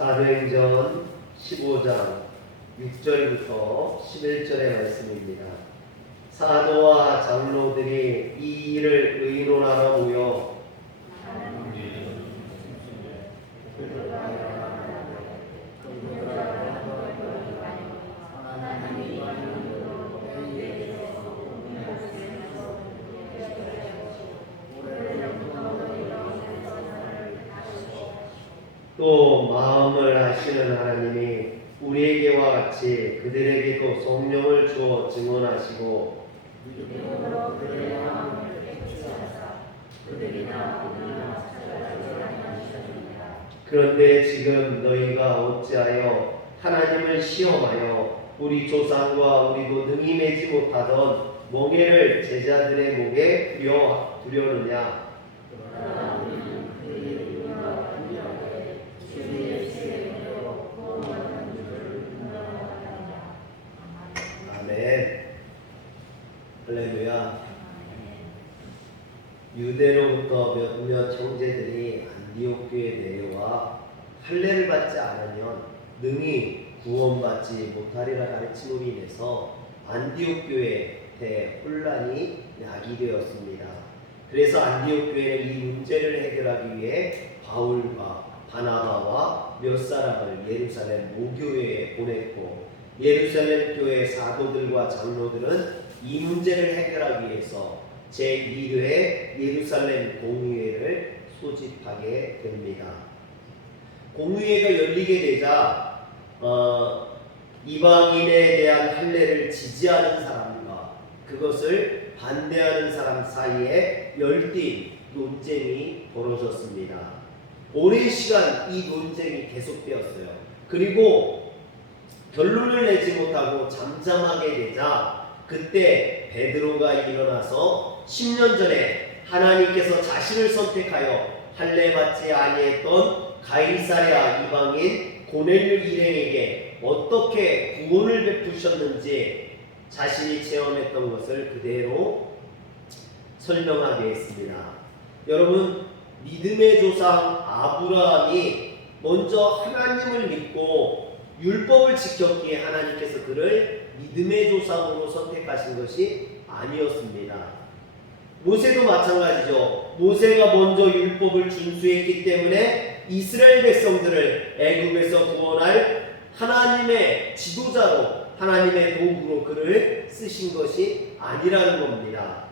사도행전 15장 6절부터 11절의 말씀입니다. 사도와 장로들이 이 일을 의논하러 모여 또 마음을 하시는 하나님이 우리에게와 같이 그들에게도 성령을 주어 증언하시고 그런데 지금 너희가 어찌하여 하나님을 시험하여 우리 조상과 우리도 능히 매지 못하던 멍에를 제자들의 목에 두려느냐. 아멘. 할렐루야. 유대로부터 몇몇 형제들이 안디옥 교회에 내려와 할례를 받지 않으면 능히 구원받지 못하리라 가르침으로 인해서 안디옥 교회에 대혼란이 야기되었습니다. 그래서 안디옥 교회는 이 문제를 해결하기 위해 바울과 바나바와 몇 사람을 예루살렘 모교회에 보냈고, 예루살렘 교회 사도들과 장로들은 이 문제를 해결하기 위해서 제2회 예루살렘 공의회를 소집하게 됩니다. 공의회가 열리게 되자 이방인에 대한 할례를 지지하는 사람과 그것을 반대하는 사람 사이에 열띤 논쟁이 벌어졌습니다. 오랜 시간 이 논쟁이 계속되었어요. 그리고 결론을 내지 못하고 잠잠하게 되자 그때 베드로가 일어나서 10년 전에 하나님께서 자신을 선택하여 할례 받지 아니했던 가이사랴 이방인 고넬료 일행에게 어떻게 구원을 베푸셨는지 자신이 체험했던 것을 그대로 설명하게 했습니다. 여러분, 믿음의 조상 아브라함이 먼저 하나님을 믿고 율법을 지켰기에 하나님께서 그를 믿음의 조상으로 선택하신 것이 아니었습니다. 모세도 마찬가지죠. 모세가 먼저 율법을 준수했기 때문에 이스라엘 백성들을 애굽에서 구원할 하나님의 지도자로, 하나님의 도구로 그를 쓰신 것이 아니라는 겁니다.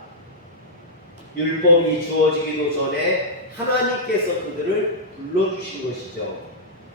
율법이 주어지기도 전에 하나님께서 그들을 불러주신 것이죠.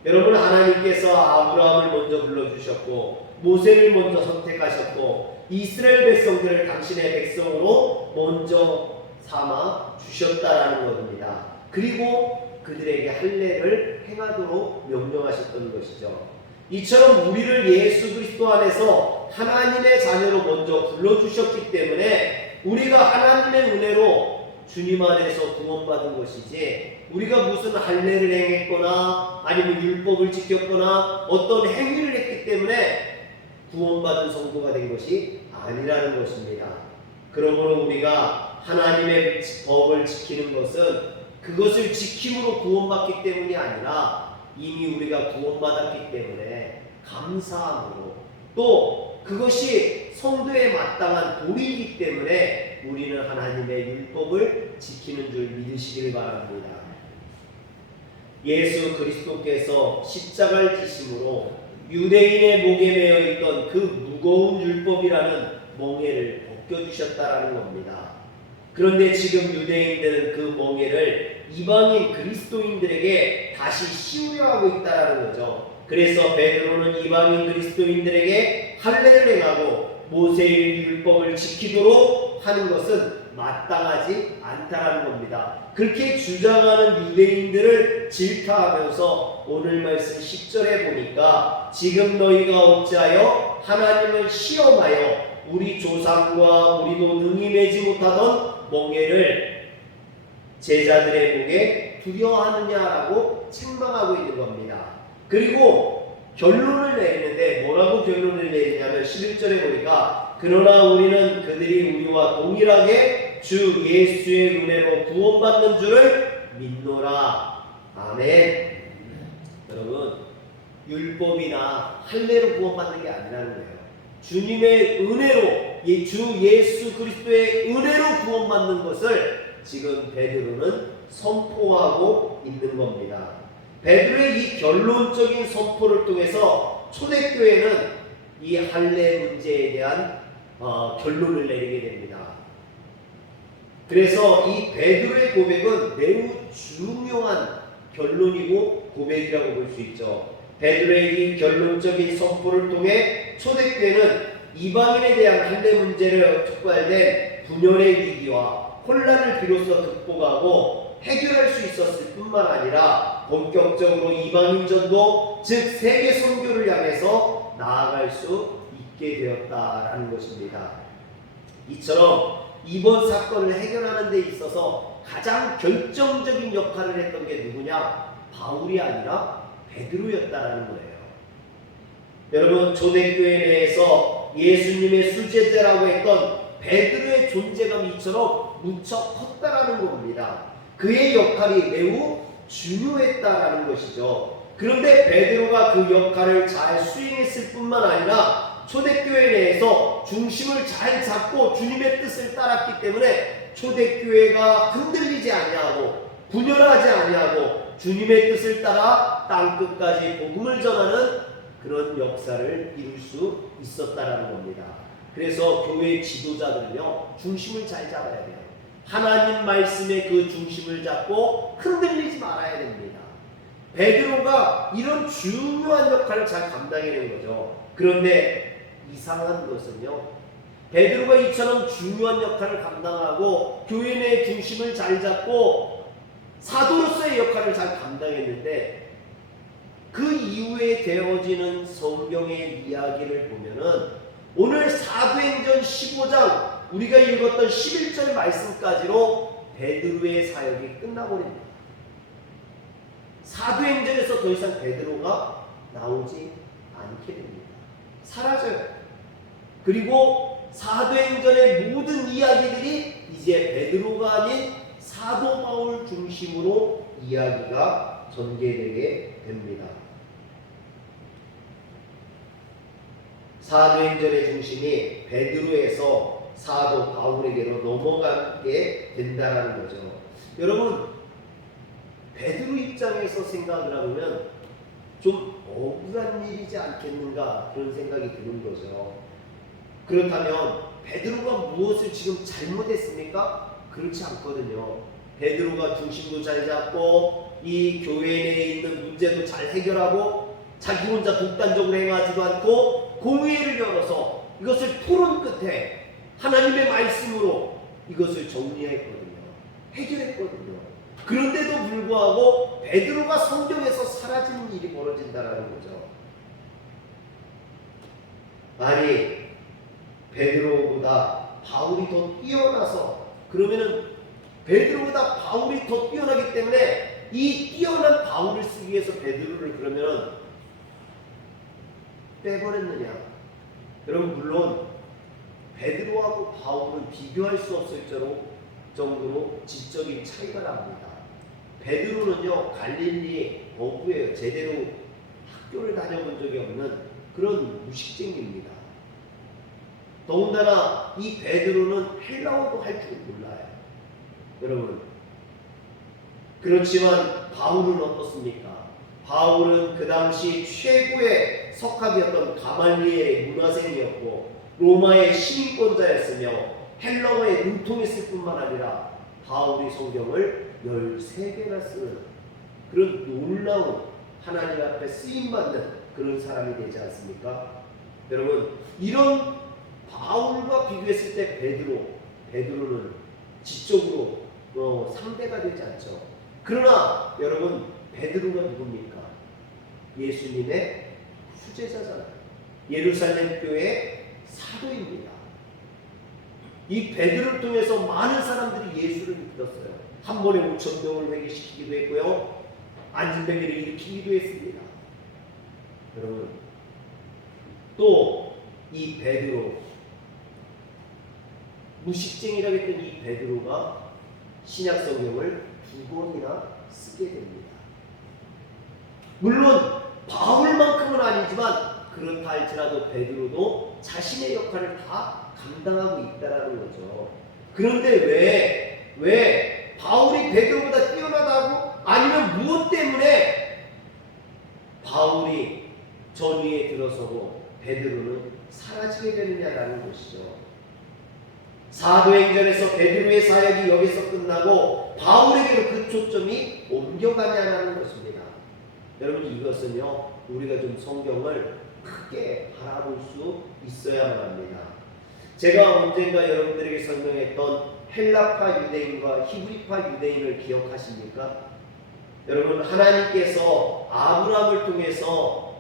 여러분, 하나님께서 아브라함을 먼저 불러주셨고 모세를 먼저 선택하셨고 이스라엘 백성들을 당신의 백성으로 먼저 삼아 주셨다라는 것입니다. 그리고 그들에게 할례를 행하도록 명령하셨던 것이죠. 이처럼 우리를 예수 그리스도 안에서 하나님의 자녀로 먼저 불러주셨기 때문에 우리가 하나님의 은혜로 주님 안에서 구원받은 것이지, 우리가 무슨 할례를 행했거나 아니면 율법을 지켰거나 어떤 행위를 했기 때문에 구원받은 성도가 된 것이 아니라는 것입니다. 그러므로 우리가 하나님의 법을 지키는 것은 그것을 지킴으로 구원받기 때문이 아니라 이미 우리가 구원받았기 때문에 감사함으로, 또 그것이 성도에 마땅한 도리이기 때문에 우리는 하나님의 율법을 지키는 줄 믿으시길 바랍니다. 예수 그리스도께서 십자가를 지심으로 유대인의 목에 매여 있던 그 무거운 율법이라는 멍에를 벗겨주셨다라는 겁니다. 그런데 지금 유대인들은 그 멍에를 이방인 그리스도인들에게 다시 씌우려 하고 있다라는 거죠. 그래서 베드로는 이방인 그리스도인들에게 할례를 행하고 모세의 율법을 지키도록 하는 것은 마땅하지 않다라는 겁니다. 그렇게 주장하는 유대인들을 질타하면서 오늘 말씀 10절에 보니까 지금 너희가 어찌하여 하나님을 시험하여 우리 조상과 우리도 능히 매지 못하던 멍에를 제자들의 목에 두려워하느냐라고 책망하고 있는 겁니다. 그리고 결론을 내리는데 뭐라고 결론을 내리냐면 11절에 보니까 그러나 우리는 그들이 우리와 동일하게 주 예수의 은혜로 구원받는 줄을 믿노라. 아멘. 여러분, 율법이나 할례로 구원받는 게 아니라는 거예요. 주님의 은혜로, 주 예수 그리스도의 은혜로 구원받는 것을 지금 베드로는 선포하고 있는 겁니다. 베드로의 이 결론적인 선포를 통해서 초대교회는 이 할례 문제에 대한 결론을 내리게 됩니다. 그래서 이 베드로의 고백은 매우 중요한 결론이고 고백이라고 볼 수 있죠. 베드로의 이 결론적인 선포를 통해 초대교회는 이방인에 대한 할례 문제를 촉발된 분열의 위기와 혼란을 비로소 극복하고 해결할 수 있었을 뿐만 아니라 본격적으로 이방인 전도, 즉 세계 선교를 향해서 나아갈 수 있게 되었다라는 것입니다. 이처럼 이번 사건을 해결하는 데 있어서 가장 결정적인 역할을 했던 게 누구냐? 바울이 아니라 베드로였다라는 거예요. 여러분, 초대교회 내에서 예수님의 수제자라고 했던 베드로의 존재감이 이처럼 무척 컸다라는 겁니다. 그의 역할이 매우 중요했다라는 것이죠. 그런데 베드로가 그 역할을 잘 수행했을 뿐만 아니라 초대교회 내에서 중심을 잘 잡고 주님의 뜻을 따랐기 때문에 초대교회가 흔들리지 아니하고 분열하지 아니하고 주님의 뜻을 따라 땅끝까지 복음을 전하는 그런 역사를 이룰 수 있었다라는 겁니다. 그래서 교회 지도자들은요, 중심을 잘 잡아야 돼요. 하나님 말씀의 그 중심을 잡고 흔들리지 말아야 됩니다. 베드로가 이런 중요한 역할을 잘 감당해낸 거죠. 그런데 이상한 것은요, 베드로가 이처럼 중요한 역할을 감당하고 교회 내 중심을 잘 잡고 사도로서의 역할을 잘 감당했는데 그 이후에 되어지는 성경의 이야기를 보면은 오늘 사도행전 15장 우리가 읽었던 11절 말씀까지로 베드로의 사역이 끝나버립니다. 사도행전에서 더 이상 베드로가 나오지 않게 됩니다. 사라져요. 그리고 사도행전의 모든 이야기들이 이제 베드로가 아닌 사도 바울 중심으로 이야기가 전개되게 됩니다. 사도행전의 중심이 베드로에서 사도 바울에게로 넘어가게 된다는 거죠. 여러분, 베드로 입장에서 생각을 하면 좀 억울한 일이지 않겠는가 그런 생각이 드는 거죠. 그렇다면 베드로가 무엇을 지금 잘못했습니까? 그렇지 않거든요. 베드로가 중심도 잘 잡고 이 교회 내에 있는 문제도 잘 해결하고 자기 혼자 독단적으로 행하지도 않고 공회를 열어서 이것을 토론 끝에 하나님의 말씀으로 이것을 정리했거든요. 해결했거든요. 그런데도 불구하고 베드로가 성경에서 사라지는 일이 벌어진다는 거죠. 아니, 베드로보다 바울이 더 뛰어나서, 그러면은 베드로보다 바울이 더 뛰어나기 때문에 이 뛰어난 바울을 쓰기 위해서 베드로를 그러면 빼버렸느냐? 여러분, 물론 베드로하고 바울은 비교할 수 없을 정도로 지적인 차이가 납니다. 베드로는요, 갈릴리 어부예요. 제대로 학교를 다녀본 적이 없는 그런 무식쟁이입니다. 더군다나 이 베드로는 헬라어도 할 줄 몰라요. 여러분, 그렇지만 바울은 어떻습니까? 바울은 그 당시 최고의 석학이었던 가말리엘의 문화생이었고 로마의 시민권자였으며 헬라어에 능통했을 뿐만 아니라 바울이 성경을 13개나 쓰는 그런 놀라운 하나님 앞에 쓰임받는 그런 사람이 되지 않습니까? 여러분, 이런 바울과 비교했을 때 베드로는 지적으로 상대가 되지 않죠. 그러나 여러분, 베드로가 누굽니까? 예수님의 수제자잖아요. 예루살렘 교회의 사도입니다. 이 베드로를 통해서 많은 사람들이 예수를 믿었어요. 한 번에 5,000명을 회개시키기도 했고요, 안진뱅이를 일으키기도 했습니다. 여러분, 또 이 베드로, 무식쟁이라고 했던 이 베드로가 신약 성경을 2번이나 쓰게 됩니다. 물론 바울만큼 아니지만 그렇다 할지라도 베드로도 자신의 역할을 다 감당하고 있다라는 거죠. 그런데 왜 바울이 베드로보다 뛰어나다고? 아니면 무엇 때문에 바울이 전위에 들어서고 베드로는 사라지게 되느냐라는 것이죠. 사도행전에서 베드로의 사역이 여기서 끝나고 바울에게로 그 초점이 옮겨가냐는 것입니다. 여러분, 이것은요 우리가 좀 성경을 크게 바라볼 수 있어야만 합니다. 제가 언젠가 여러분들에게 설명했던 헬라파 유대인과 히브리파 유대인을 기억하십니까? 여러분, 하나님께서 아브라함을 통해서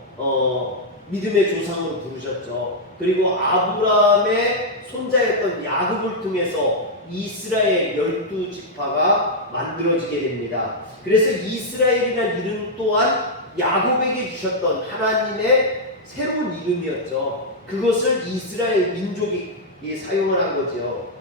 믿음의 조상으로 부르셨죠. 그리고 아브라함의 손자였던 야곱을 통해서 이스라엘 12지파가 만들어지게 됩니다. 그래서 이스라엘이라는 이름 또한 야곱에게 주셨던 하나님의 새로운 이름이었죠. 그것을 이스라엘 민족이 사용을 한 거죠.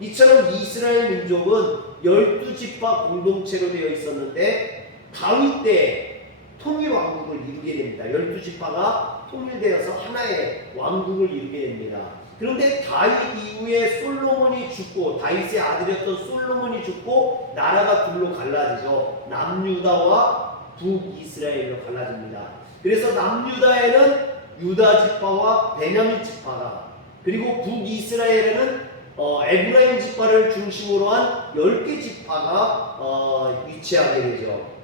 이처럼 이스라엘 민족은 12지파 공동체로 되어 있었는데 다윗 때 통일왕국을 이루게 됩니다. 12지파가 통일되어서 하나의 왕국을 이루게 됩니다. 그런데 다윗 이후에 솔로몬이 죽고, 다윗의 아들이었던 솔로몬이 죽고 나라가 둘로 갈라지죠. 남유다와 북이스라엘로 갈라집니다. 그래서 남유다에는 유다 지파와 베냐민 지파가, 그리고 북이스라엘에는 에브라임 지파를 중심으로 한 10개 지파가 위치하게 되죠.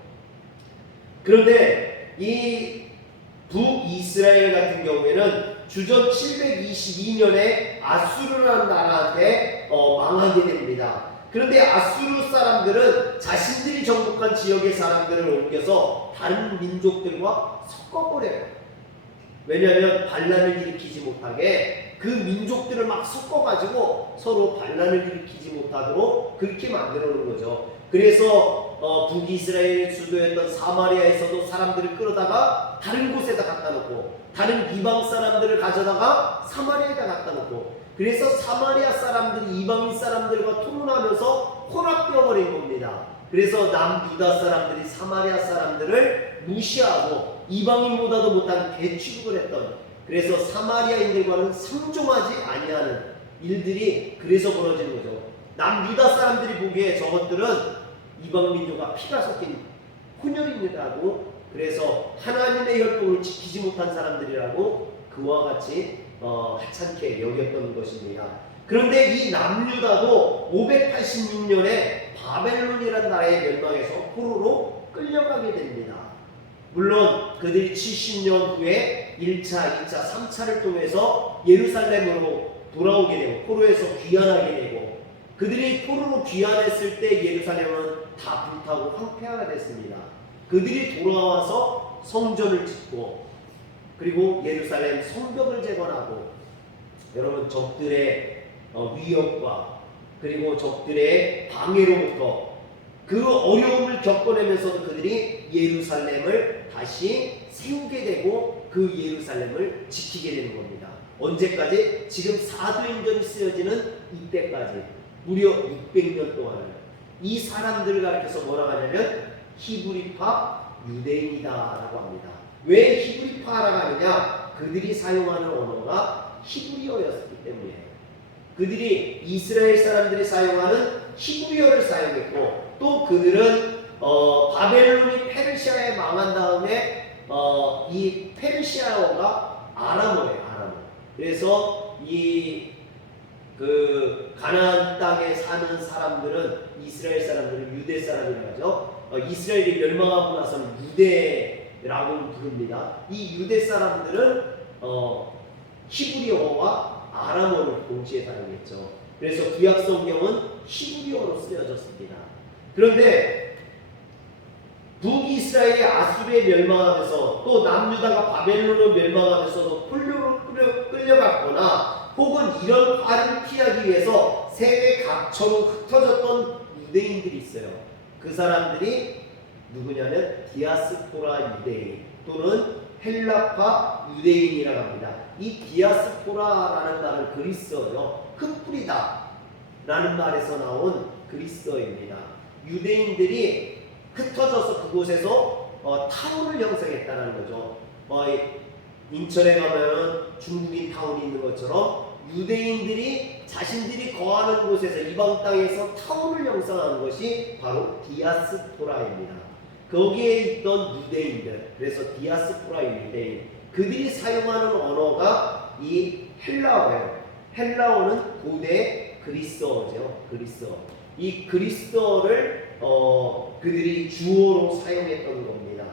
그런데 이 북이스라엘 같은 경우에는 주전 722년에 아수르라는 나라한테 망하게 됩니다. 그런데 아수르 사람들은 자신들이 정복한 지역의 사람들을 옮겨서 다른 민족들과 섞어버려요. 왜냐하면 반란을 일으키지 못하게 그 민족들을 막 섞어가지고 서로 반란을 일으키지 못하도록 그렇게 만들어 놓은 거죠. 그래서 북이스라엘 수도였던 사마리아에서도 사람들을 끌어다가 다른 곳에다 갖다 놓고, 다른 이방 사람들을 가져다가 사마리아에다 갖다 놓고, 그래서 사마리아 사람들이 이방인 사람들과 통혼하면서 혼합되어 버린 겁니다. 그래서 남유다 사람들이 사마리아 사람들을 무시하고 이방인보다도 못한 개 취급을 했던, 그래서 사마리아인들과는 상종하지 아니하는 일들이 그래서 벌어지는 거죠. 남유다 사람들이 보기에 저것들은 이방 민족과 피가 섞인 혼혈인이라고, 그래서 하나님의 혈통을 지키지 못한 사람들이라고 그와 같이 하찮게 여겼던 것입니다. 그런데 이 남유다도 586년에 바벨론이라는 나라의 멸망에서 포로로 끌려가게 됩니다. 물론 그들이 70년 후에 1차, 2차, 3차를 통해서 예루살렘으로 돌아오게 되고 포로에서 귀환하게 되고, 그들이 포로로 귀환했을 때 예루살렘은 다 불타고 황폐화가 됐습니다. 그들이 돌아와서 성전을 짓고, 그리고 예루살렘 성벽을 재건하고, 여러분, 적들의 위협과 그리고 적들의 방해로부터 그 어려움을 겪어내면서도 그들이 예루살렘을 다시 세우게 되고 그 예루살렘을 지키게 되는 겁니다. 언제까지? 지금 사도행전이 쓰여지는 이때까지 무려 600년 동안을 이 사람들을 가리켜서 뭐라고 하냐면 히브리파 유대인이다라고 합니다. 왜 히브리파라고 하느냐? 그들이 사용하는 언어가 히브리어였기 때문이에요. 그들이 이스라엘 사람들이 사용하는 히브리어를 사용했고, 또 그들은 바벨론이 페르시아에 망한 다음에 이 페르시아어가 아람어예요. 아람어. 그래서 이 가나안 땅에 사는 사람들은, 이스라엘 사람들은 유대 사람이라고 하죠. 이스라엘이 멸망하고 나서는 유대라고 부릅니다. 이 유대 사람들은 히브리어와 아람어를 동시에 사용했죠. 그래서 구약 성경은 히브리어로 쓰여졌습니다. 그런데 북이스라엘이 아수르에 멸망하면서, 또 남유다가 바벨론으로 멸망하면서도 포로로 끌려갔거나 혹은 이런 화를 피하기 위해서 세계 각처로 흩어졌던 유대인들이 있어요. 그 사람들이 누구냐면 디아스포라 유대인 또는 헬라파 유대인이라고 합니다. 이 디아스포라라는 말은 그리스어요. 흩뿌리다 라는 말에서 나온 그리스어입니다. 유대인들이 흩어져서 그곳에서 타운을 형성했다는 거죠. 인천에 가면은 중국인 타운이 있는 것처럼 유대인들이 자신들이 거하는 곳에서 이방 땅에서 타운을 형성한 것이 바로 디아스포라입니다. 거기에 있던 유대인들, 그래서 디아스포라 유대인, 그들이 사용하는 언어가 이 헬라어예요. 헬라어는 고대 그리스어죠. 그리스어. 이 그리스어를 그들이 주어로 사용했던 겁니다.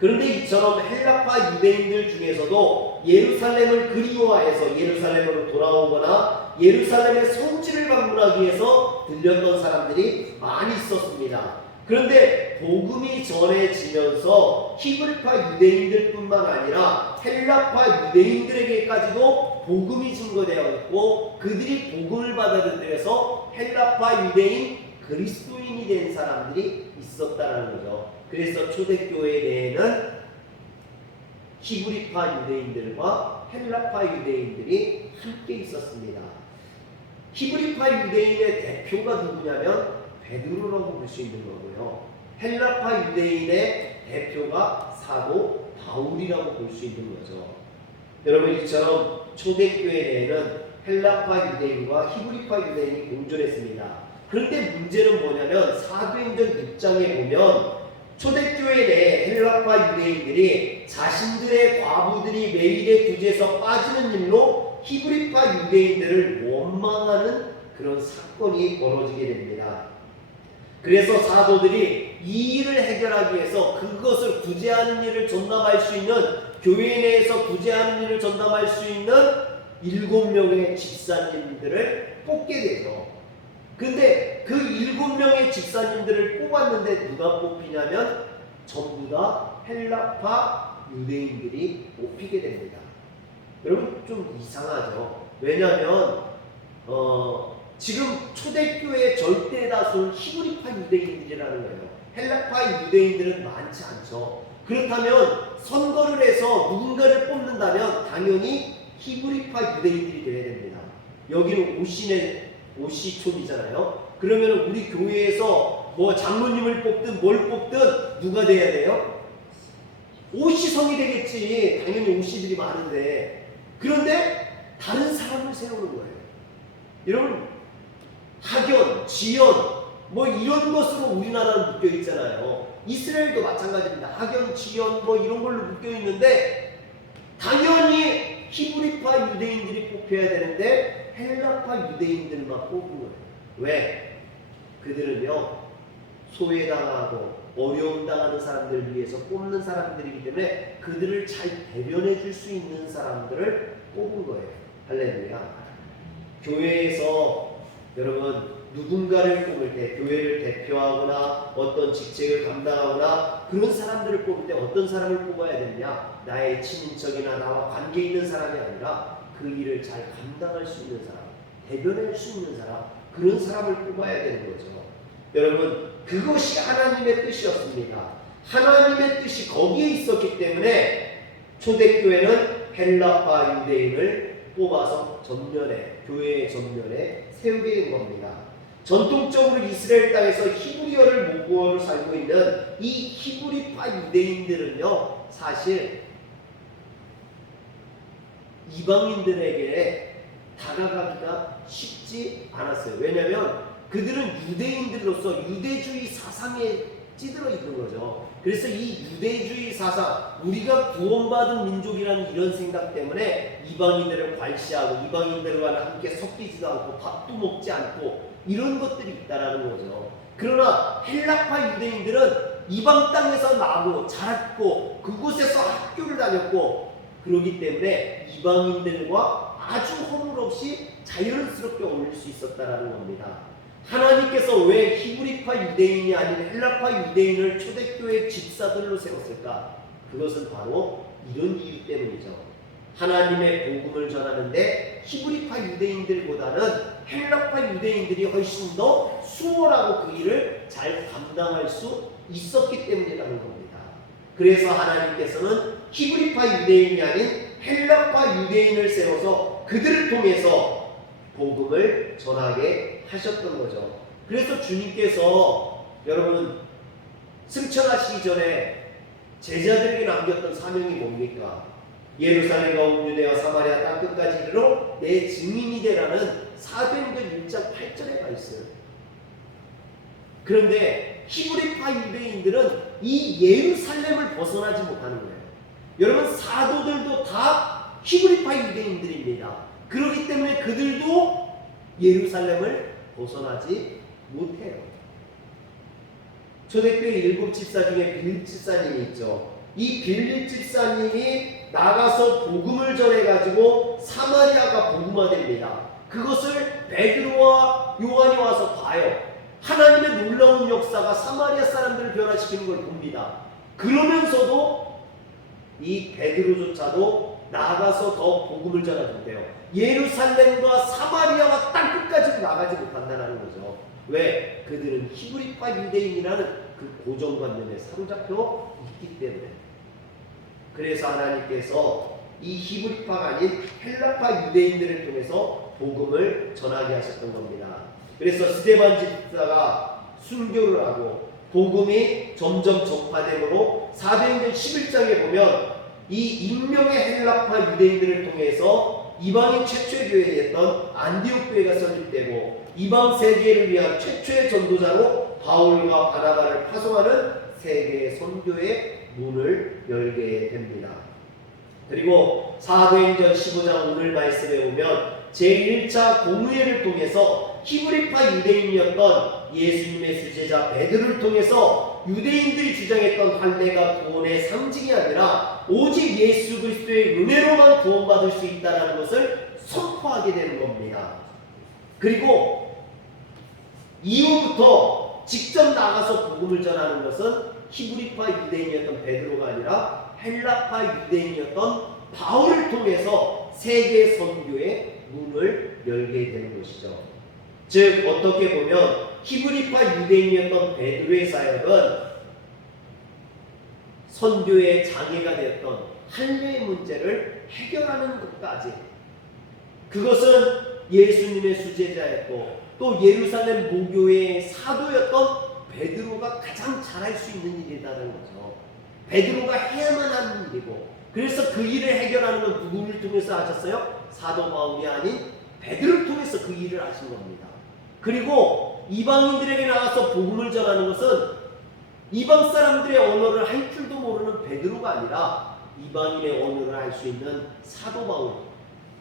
그런데 이처럼 헬라파 유대인들 중에서도 예루살렘을 그리워해서 예루살렘으로 돌아오거나 예루살렘의 성지를 방문하기 위해서 들렸던 사람들이 많이 있었습니다. 그런데 복음이 전해지면서 히브리파 유대인들뿐만 아니라 헬라파 유대인들에게까지도 복음이 증거되었고 그들이 복음을 받아들여서 헬라파 유대인 그리스도인이 된 사람들이 있었다는 거죠. 그래서 초대교회 내에는 히브리파 유대인들과 헬라파 유대인들이 함께 있었습니다. 히브리파 유대인의 대표가 누구냐면 베드로라고 볼 수 있는 거고요. 헬라파 유대인의 대표가 사도 바울이라고 볼 수 있는 거죠. 여러분 이처럼 초대교회 내에는 헬라파 유대인과 히브리파 유대인이 공존했습니다. 그런데 문제는 뭐냐면 사도행전 6장에 보면 초대교회 내 헬라파 유대인들이 자신들의 과부들이 매일의 규제에서 빠지는 일로 히브리파 유대인들을 원망하는 그런 사건이 벌어지게 됩니다. 그래서 사도들이 이 일을 해결하기 위해서 그것을 구제하는 일을 전담할 수 있는 교회 내에서 구제하는 일을 전담할 수 있는 7명의 집사님들을 뽑게 되죠. 근데 그 7명의 집사님들을 뽑았는데 누가 뽑히냐면 전부 다 헬라파 유대인들이 뽑히게 됩니다. 여러분 좀 이상하죠. 왜냐하면 지금 초대교회의 절대 다수는 히브리파 유대인들이라는 거예요. 헬라파 유대인들은 많지 않죠. 그렇다면 선거를 해서 누군가를 뽑는다면 당연히 히브리파 유대인들이 되어야 됩니다. 여기는 오시촌이잖아요. 그러면 우리 교회에서 뭐 장로님을 뽑든 뭘 뽑든 누가 돼야 돼요? 오시성이 되겠지. 당연히 오시들이 많은데. 그런데 다른 사람을 세우는 거예요. 여러분 학연, 지연 뭐 이런 것으로 우리나라는 묶여 있잖아요. 이스라엘도 마찬가지입니다. 학연, 지연 뭐 이런 걸로 묶여 있는데 당연히 히브리파 유대인들이 뽑혀야 되는데 헬라파 유대인들만 뽑은 거예요. 왜? 그들은요 소외당하고 어려움 당하는 사람들을 위해서 뽑는 사람들이기 때문에 그들을 잘 대변해 줄 수 있는 사람들을 뽑은 거예요. 할렐루야. 교회에서 여러분 누군가를 뽑을 때 교회를 대표하거나 어떤 직책을 감당하거나 그런 사람들을 뽑을 때 어떤 사람을 뽑아야 되느냐? 나의 친인척이나 나와 관계 있는 사람이 아니라 그 일을 잘 감당할 수 있는 사람, 대변할 수 있는 사람, 그런 사람을 뽑아야 되는 거죠. 여러분 그것이 하나님의 뜻이었습니다. 하나님의 뜻이 거기에 있었기 때문에 초대교회는 헬라파 유대인을 뽑아서 전면에 교회의 전면에 세우게 된 겁니다. 전통적으로 이스라엘 땅에서 히브리어를 모국어로 살고 있는 이 히브리파 유대인들은요 사실 이방인들에게 다가가기가 쉽지 않았어요. 왜냐하면 그들은 유대인들로서 유대주의 사상에 찌들어 있는 거죠. 그래서 이 유대주의 사상, 우리가 구원받은 민족이라는 이런 생각 때문에 이방인들을 괄시하고 이방인들과 함께 섞이지도 않고 밥도 먹지 않고 이런 것들이 있다라는 거죠. 그러나 헬라파 유대인들은 이방 땅에서 나고 자랐고 그곳에서 학교를 다녔고 그러기 때문에 이방인들과 아주 허물없이 자연스럽게 어울릴 수 있었다라는 겁니다. 하나님께서 왜 히브리파 유대인이 아닌 헬라파 유대인을 초대교회 집사들로 세웠을까? 그것은 바로 이런 이유 때문이죠. 하나님의 복음을 전하는데 히브리파 유대인들보다는 헬라파 유대인들이 훨씬 더 수월하고 그 일을 잘 감당할 수 있었기 때문이라는 겁니다. 그래서 하나님께서는 히브리파 유대인이 아닌 헬라파 유대인을 세워서 그들을 통해서 복음을 전하게 하셨던 거죠. 그래서 주님께서 여러분 승천하시기 전에 제자들에게 남겼던 사명이 뭡니까? 예루살렘과 온 유대와 사마리아 땅 끝까지 이르러 내 증인이 되라는 사도행전 1장 8절에 가 있어요. 그런데 히브리파 유대인들은 이 예루살렘을 벗어나지 못하는 거예요. 여러분, 사도들도 다 히브리파 유대인들입니다. 그렇기 때문에 그들도 예루살렘을 벗어나지 못해요. 초대교회 7 집사 중에 빌립 집사님이 있죠. 이 빌립 집사님이 나가서 복음을 전해가지고 사마리아가 복음화됩니다. 그것을 베드로와 요한이 와서 봐요. 하나님의 놀라운 역사가 사마리아 사람들을 변화시키는 걸 봅니다. 그러면서도 이 베드로조차도 나가서 더 복음을 전하는데요. 예루살렘과 사마리아와 땅 끝까지 나가지 못한다는 거죠. 왜? 그들은 히브리파 유대인이라는 그 고정관념에 사로잡혀 있기 때문에. 그래서 하나님께서 이 히브리파가 아닌 헬라파 유대인들을 통해서 복음을 전하게 하셨던 겁니다. 그래서 스데반 집사가 순교를 하고 복음이 점점 전파되므로 사도행전 11장에 보면 이 익명의 헬라파 유대인들을 통해서 이방인 최초의 교회였던 안디옥 교회가 설립되고 이방 세계를 위한 최초의 전도자로 바울과 바나바를 파송하는 세계의 선교의 문을 열게 됩니다. 그리고 사도행전 15장 오늘 말씀에 보면 제1차 공회를 통해서 히브리파 유대인이었던 예수님의 수제자 베드로를 통해서 유대인들이 주장했던 할례가 구원의 상징이 아니라 오직 예수 그리스도의 은혜로만 구원받을 수 있다는 것을 선포하게 되는 겁니다. 그리고 이후부터 직접 나가서 복음을 전하는 것은 히브리파 유대인이었던 베드로가 아니라 헬라파 유대인이었던 바울을 통해서 세계 선교의 문을 열게 되는 것이죠. 즉 어떻게 보면 히브리파 유대인이었던 베드로의 사역은 선교의 장애가 되었던 할례의 문제를 해결하는 것까지, 그것은 예수님의 수제자였고 또 예루살렘 모교의 사도였던 베드로가 가장 잘할 수 있는 일이라는 거죠. 베드로가 해야만 하는 일이고, 그래서 그 일을 해결하는 건 누구를 통해서 하셨어요? 사도 바울이 아닌 베드로를 통해서 그 일을 하신 겁니다. 그리고 이방인들에게 나가서 복음을 전하는 것은 이방 사람들의 언어를 할 줄도 모르는 베드로가 아니라 이방인의 언어를 할 수 있는 사도 바울,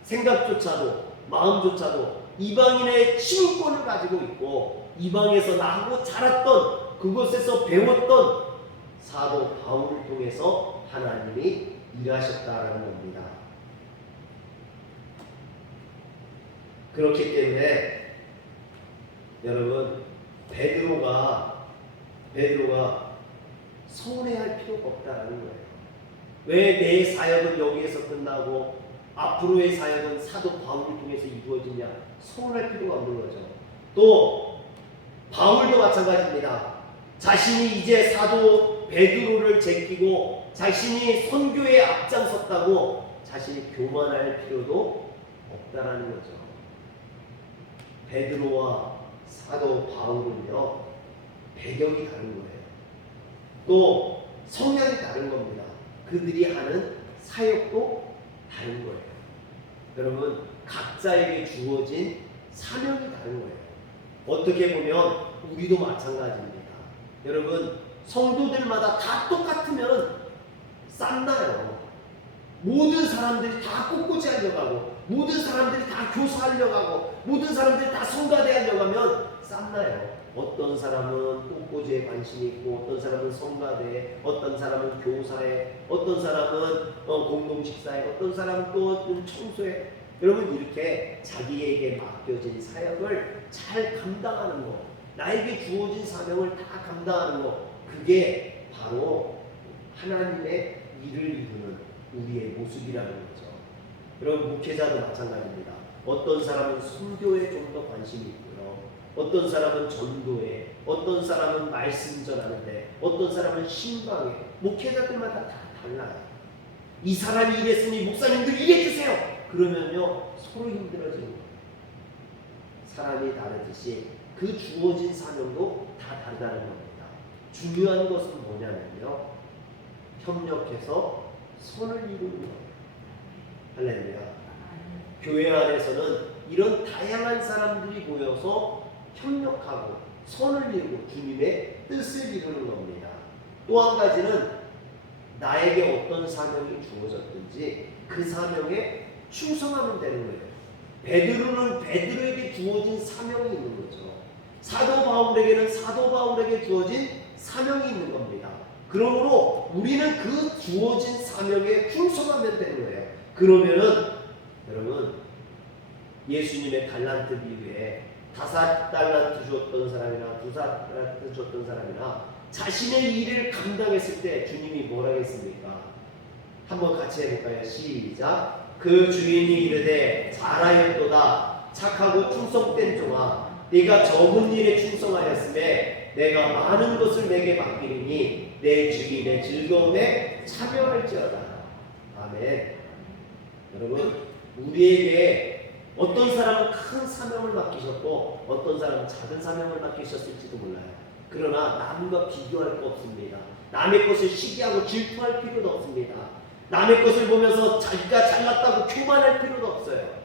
생각조차도 마음조차도 이방인의 시민권을 가지고 있고 이방에서 나고 자랐던 그곳에서 배웠던 사도 바울을 통해서 하나님이 일하셨다라는 겁니다. 그렇기 때문에 여러분, 베드로가 서운해할 필요가 없다는 거예요. 왜 내 사역은 여기에서 끝나고 앞으로의 사역은 사도 바울을 통해서 이루어지냐? 서운할 필요가 없는 거죠. 또 바울도 마찬가지입니다. 자신이 이제 사도 베드로를 제끼고 자신이 선교에 앞장섰다고 자신이 교만할 필요도 없다라는 거죠. 베드로와 사도 바울은요, 배경이 다른 거예요. 또 성향이 다른 겁니다. 그들이 하는 사역도 다른 거예요. 여러분, 각자에게 주어진 사명이 다른 거예요. 어떻게 보면 우리도 마찬가지입니다. 여러분, 성도들마다 다 똑같으면 쌌나요? 모든 사람들이 다 꽃꽂이 하려고 하고 모든 사람들이 다 교사하려고 하고 모든 사람들이 다 성가대 하려고 하면 쌌나요? 어떤 사람은 꽃꽂이에 관심이 있고 어떤 사람은 성가대에, 어떤 사람은 교사에, 어떤 사람은 공동식사에, 어떤 사람은 또 청소에. 여러분, 이렇게 자기에게 맡겨진 사역을 잘 감당하는 것, 나에게 주어진 사명을 다 감당하는 것, 그게 바로 하나님의 일을 이루는 우리의 모습이라는 거죠. 여러분, 목회자도 마찬가지입니다. 어떤 사람은 선교에 좀 더 관심이 있고요, 어떤 사람은 전도에, 어떤 사람은 말씀 전하는데, 어떤 사람은 신방에. 목회자들마다 다 달라요. 이 사람이 이랬으니 목사님들 이래주세요. 그러면요 서로 힘들어지는 거예요. 사람이 다르듯이 그 주어진 사명도 다 다르다는 겁니다. 중요한 것은 뭐냐면요, 협력해서 선을 이루는 것. 할렐루야. 교회 안에서는 이런 다양한 사람들이 모여서 협력하고 선을 이루고 주님의 뜻을 이루는 겁니다. 또 한 가지는 나에게 어떤 사명이 주어졌든지 그 사명에 충성하면 되는 거예요. 베드로는 베드로에게 주어진 사명이 있는 거죠. 사도 바울에게는 사도 바울에게 주어진 사명이 있는 겁니다. 그러므로 우리는 그 주어진 사명에 충성하면 되는 거예요. 그러면은 여러분, 예수님의 달란트 비유에 5달란트 주었던 사람이나 2달란트 주었던 사람이나 자신의 일을 감당했을 때 주님이 뭐라 했습니까? 한번 같이 해볼까요? 시작. 그 주인이 이르되 잘하였도다 착하고 충성된 종아, 네가 적은 일에 충성하였음에 내가 많은 것을 내게 맡기리니 내 주인의 즐거움에 참여할지어다. 아멘. 여러분, 우리에게 어떤 사람은 큰 사명을 맡기셨고 어떤 사람은 작은 사명을 맡기셨을지도 몰라요. 그러나 남과 비교할 거 없습니다. 남의 것을 시기하고 질투할 필요도 없습니다. 남의 것을 보면서 자기가 잘났다고 교만할 필요도 없어요.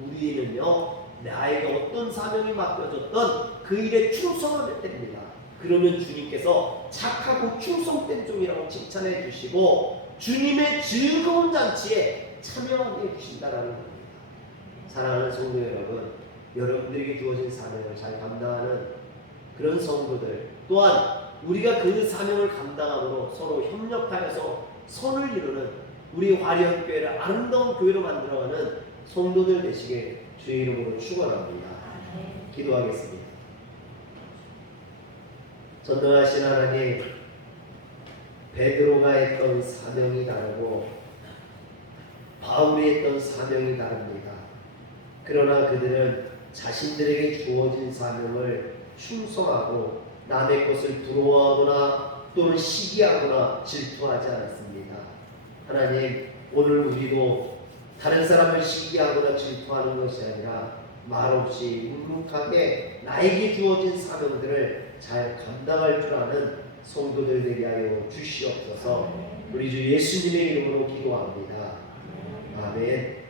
우리는요, 나에게 어떤 사명이 맡겨졌던 그 일에 충성하면 됩니다. 그러면 주님께서 착하고 충성된 종이라고 칭찬해 주시고 주님의 즐거운 잔치에 참여하게 해주신다라는 겁니다. 사랑하는 성도 여러분, 여러분들에게 주어진 사명을 잘 감당하는 그런 성도들, 또한 우리가 그 사명을 감당함으로 서로 협력하여서 선을 이루는 우리 화련교회를 아름다운 교회로 만들어가는 성도들 되시길 주의 이름으로 축원합니다. 기도하겠습니다. 전능하신 하나님, 베드로가 했던 사명이 다르고 바울이 했던 사명이 다릅니다. 그러나 그들은 자신들에게 주어진 사명을 충성하고 남의 것을 부러워하거나 또는 시기하거나 질투하지 않았습니다. 하나님, 오늘 우리도 다른 사람을 시기하거나 질투하는 것이 아니라 말없이 묵묵하게 나에게 주어진 사명들을 잘 감당할 줄 아는 성도들 되게 하여 주시옵소서. 우리 주 예수님의 이름으로 기도합니다. 아멘.